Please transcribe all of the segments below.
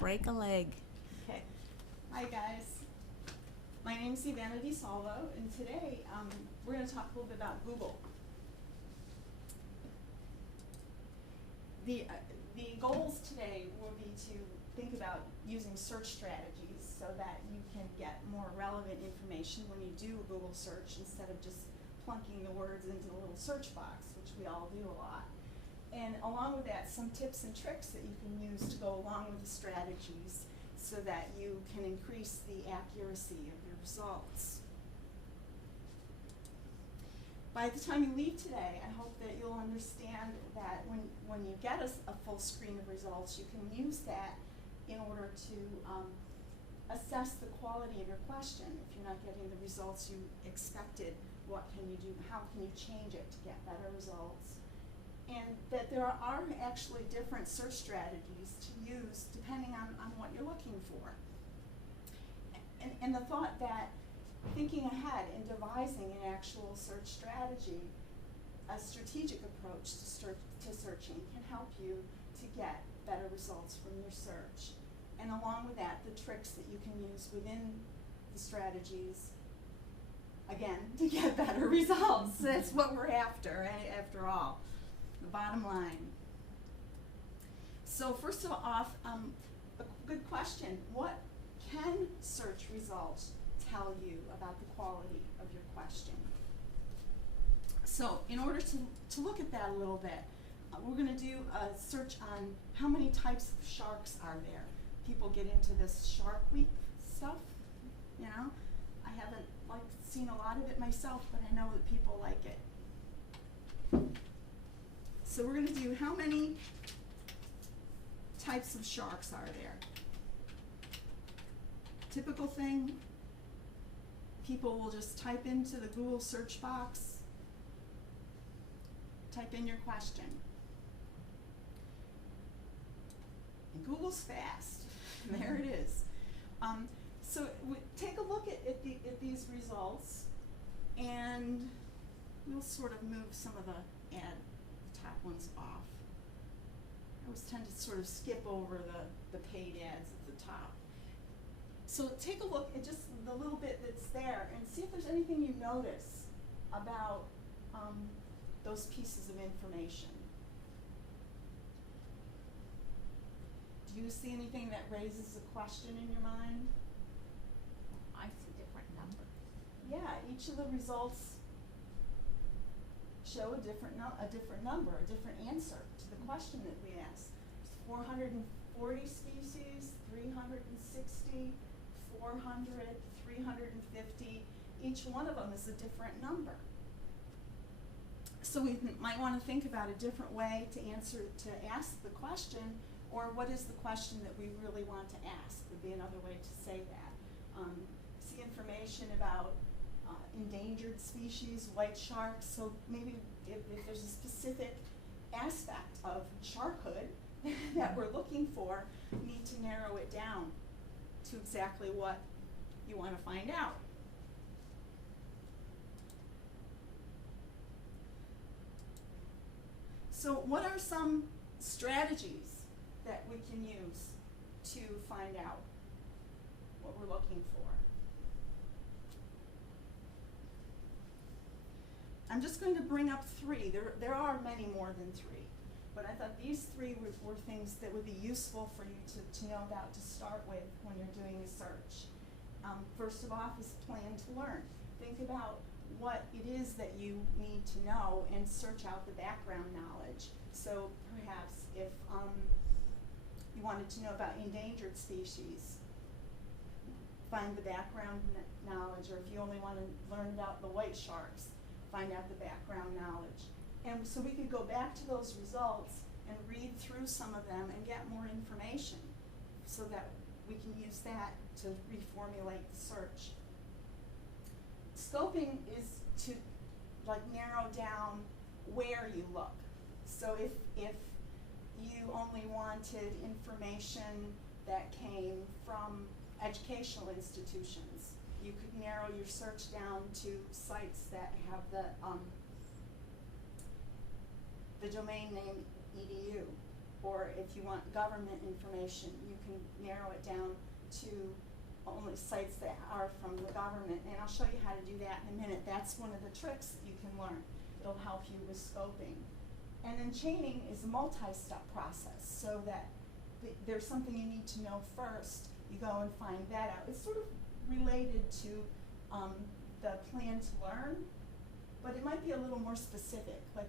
Break a leg. Okay. Hi, guys. My name is Ivana DiSalvo, and today we're going to talk a little bit about Google. The goals today will be to think about using search strategies so that you can get more relevant information when you do a Google search instead of just plunking the words into the little search box, which we all do a lot. And along with that, some tips and tricks that you can use to go along with the strategies so that you can increase the accuracy of your results. By the time you leave today, I hope that you'll understand that when you get a full screen of results, you can use that in order to assess the quality of your question. If you're not getting the results you expected, what can you do? How can you change it to get better results? And that there are actually different search strategies to use depending on what you're looking for. And the thought that thinking ahead and devising an actual search strategy, a strategic approach to searching can help you to get better results from your search. And along with that, the tricks that you can use within the strategies, again, to get better results. That's what we're after all. The bottom line. So first of all, a good question. What can search results tell you about the quality of your question? So in order to look at that a little bit, we're going to do a search on how many types of sharks are there. People get into this Shark Week stuff, you know. I haven't seen a lot of it myself, but I know that people like it. So we're going to do how many types of sharks are there. Typical thing, people will just type into the Google search box, type in your question. And Google's fast. There it is. So take a look at these results, and we'll sort of move some of the top ones off. I always tend to sort of skip over the paid ads at the top. So take a look at just the little bit that's there and see if there's anything you notice about those pieces of information. Do you see anything that raises a question in your mind? I see different numbers. Yeah, each of the results show a different number, a different answer to the question that we asked. 440 species, 360, 400, 350. Each one of them is a different number. So we might want to think about a different way to ask the question, or what is the question that we really want to ask would be another way to say that. See information about endangered species, white sharks, so maybe if there's a specific aspect of sharkhood that we're looking for, we need to narrow it down to exactly what you want to find out. So what are some strategies that we can use to find out what we're looking for? I'm just going to bring up three. There are many more than three, but I thought these three were things that would be useful for you to know about to start with when you're doing a search. First of all is plan to learn. Think about what it is that you need to know and search out the background knowledge. So perhaps if you wanted to know about endangered species, find the background knowledge, or if you only want to learn about the white sharks, find out the background knowledge. And so we could go back to those results and read through some of them and get more information so that we can use that to reformulate the search. Scoping is to narrow down where you look. So if you only wanted information that came from educational institutions, you could narrow your search down to sites that have the domain name edu. Or if you want government information, you can narrow it down to only sites that are from the government, and I'll show you how to do that in a minute. That's one of the tricks that you can learn. It'll help you with scoping. And then chaining is a multi-step process, so that there's something you need to know first. You go and find that out. It's sort of related to the plan to learn, but it might be a little more specific. Like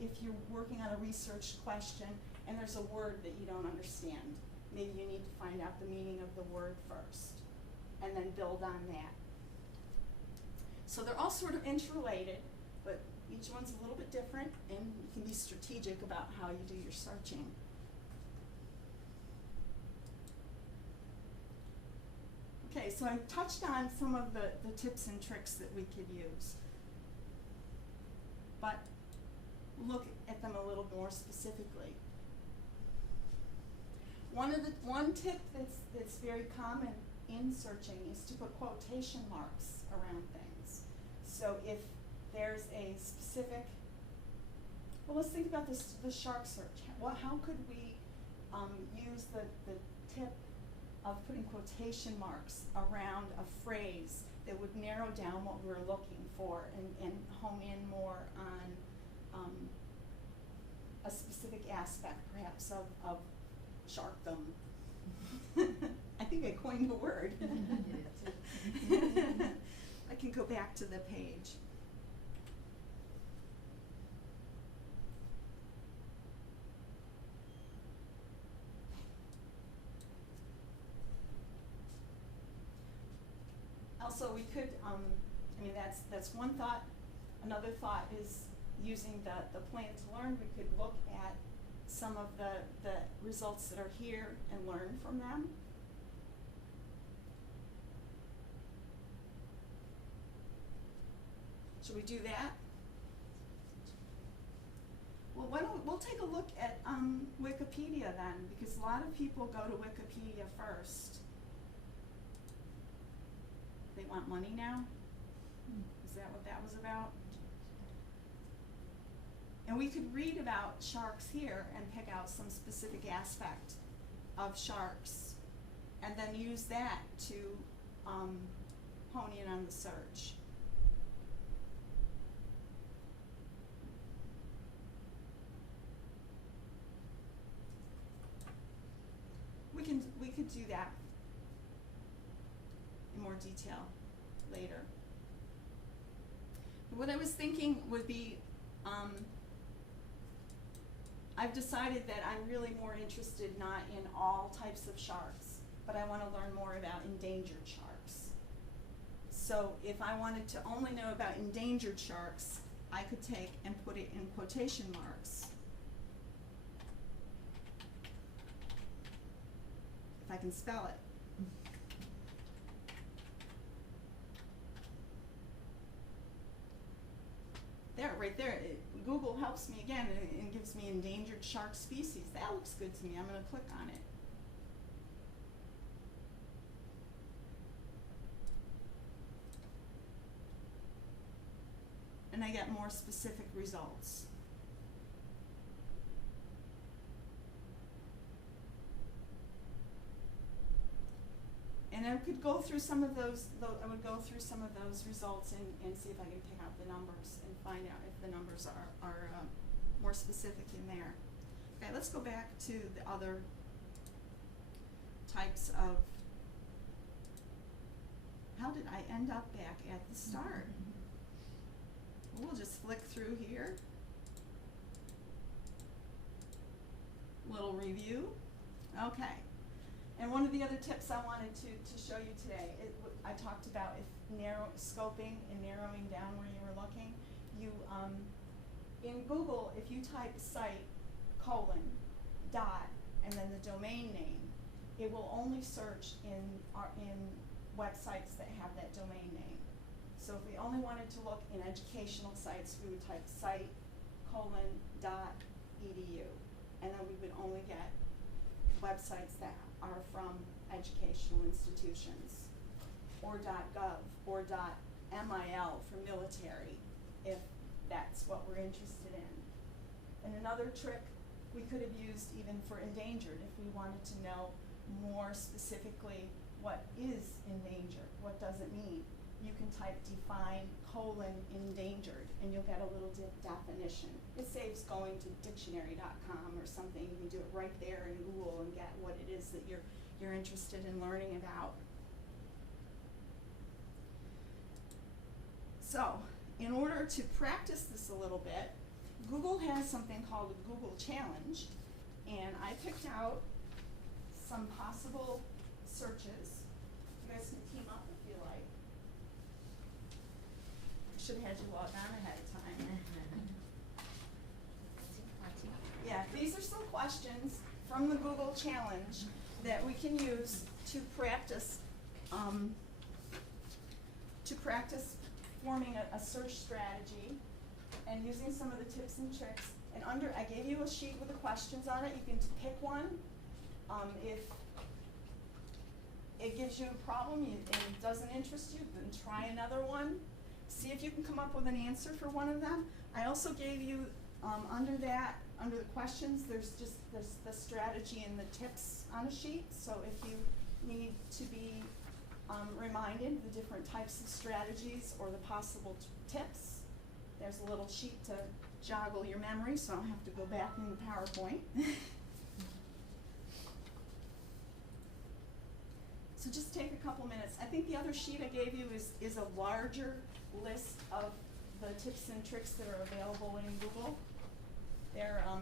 if you're working on a research question and there's a word that you don't understand, maybe you need to find out the meaning of the word first and then build on that. So they're all sort of interrelated, but each one's a little bit different, and you can be strategic about how you do your searching. Okay, so I touched on some of the tips and tricks that we could use, but look at them a little more specifically. One tip that's very common in searching is to put quotation marks around things. So if there's a specific, well, let's think about this, the shark search. How could we use the tip of putting quotation marks around a phrase that would narrow down what we're looking for and hone in more on a specific aspect, perhaps, of sharkdom. I think I coined the word. I can go back to the page. Also, we could, I mean, that's one thought. Another thought is using the plan to learn. We could look at some of the results that are here and learn from them. Should we do that? Well, we'll take a look at Wikipedia then, because a lot of people go to Wikipedia first. They want money now? Is that what that was about? And we could read about sharks here and pick out some specific aspect of sharks, and then use that to hone in on the search. We could do that in more detail later. What I was thinking would be, I've decided that I'm really more interested not in all types of sharks, but I want to learn more about endangered sharks. So if I wanted to only know about endangered sharks, I could take and put it in quotation marks. If I can spell it. There, right there, Google helps me again and gives me endangered shark species. That looks good to me. I'm going to click on it. And I get more specific results. And I could go through some of those, I would go through some of those results and see if I can pick out the numbers and find out if the numbers are more specific in there. Okay, let's go back to the other types of, how did I end up back at the start? We'll just flick through here. Little review. Okay. And one of the other tips I wanted to show you today, I talked about if scoping and narrowing down where you were looking. You, in Google, if you type site, dot, and then the domain name, it will only search in websites that have that domain name. So if we only wanted to look in educational sites, we would type site, dot, edu, and then we would only get websites that are from educational institutions, or .gov, or .mil for military, if that's what we're interested in. And another trick we could have used even for endangered, if we wanted to know more specifically what is endangered, what does it mean, you can type define :endangered and you'll get a little definition. It saves going to dictionary.com or something. You can do it right there in Google and get what it is that you're interested in learning about. So, in order to practice this a little bit, Google has something called a Google Challenge, and I picked out some possible searches. You guys can team up if you like. Should have had you log on ahead of time. Yeah, these are some questions from the Google Challenge that we can use to practice forming a search strategy and using some of the tips and tricks. And I gave you a sheet with the questions on it. You can pick one. If it gives you a problem and it doesn't interest you, then try another one. See if you can come up with an answer for one of them. I also gave you under the questions, there's the strategy and the tips on a sheet. So if you need to be reminded the different types of strategies or the possible tips, there's a little sheet to joggle your memory, so I don't have to go back in the PowerPoint. So just take a couple minutes. I think the other sheet I gave you is a larger list of the tips and tricks that are available in Google. There are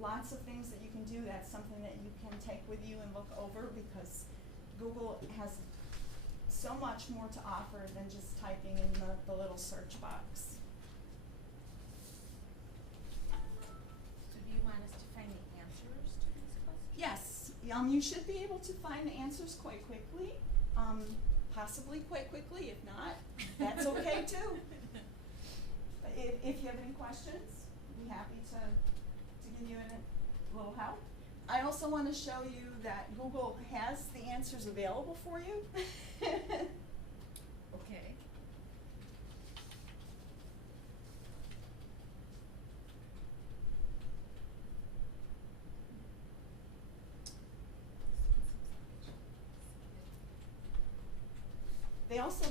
lots of things that you can do. That's something that you can take with you and look over, because Google has so much more to offer than just typing in the little search box. So do you want us to find the answers to these questions? Yes, you should be able to find the answers quite quickly, possibly quite quickly. If not, that's okay too. But if you have any questions, I'd be happy to give you a little help. I also want to show you that Google has the answers available for you. Okay.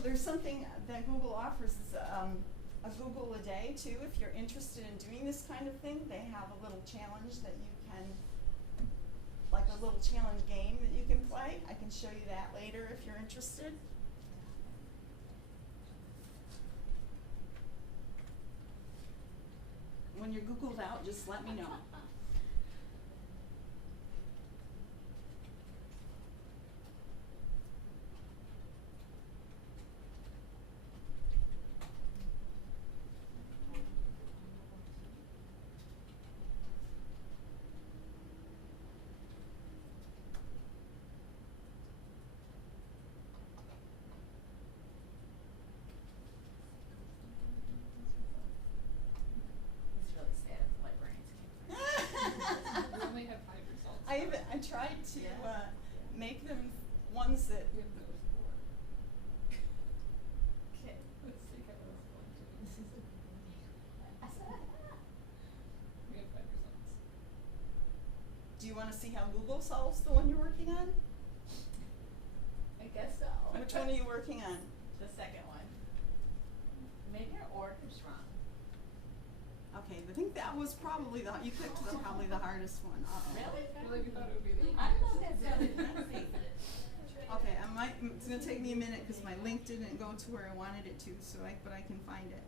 There's something that Google offers, is a Google a day too. If you're interested in doing this kind of thing, they have a little challenge that you can, like a little challenge game that you can play. I can show you that later if you're interested. When you're Googled out, just let me know. It's really sad if librarians can't We only have 5 results. I tried to Yeah. make them ones that. We have those 4. Okay. Let's see how those go into. This is a We have 5 results. Do you want to see how Google solves the one you're working on? I guess so. Which one are you working on? The second one. Maybe our order's wrong. Okay, I think that was probably you picked probably the hardest one. Really? Really, we thought it would be the I don't know if easiest. that sounded easy. Okay, it's gonna take me a minute because my link didn't go to where I wanted it to, but I can find it.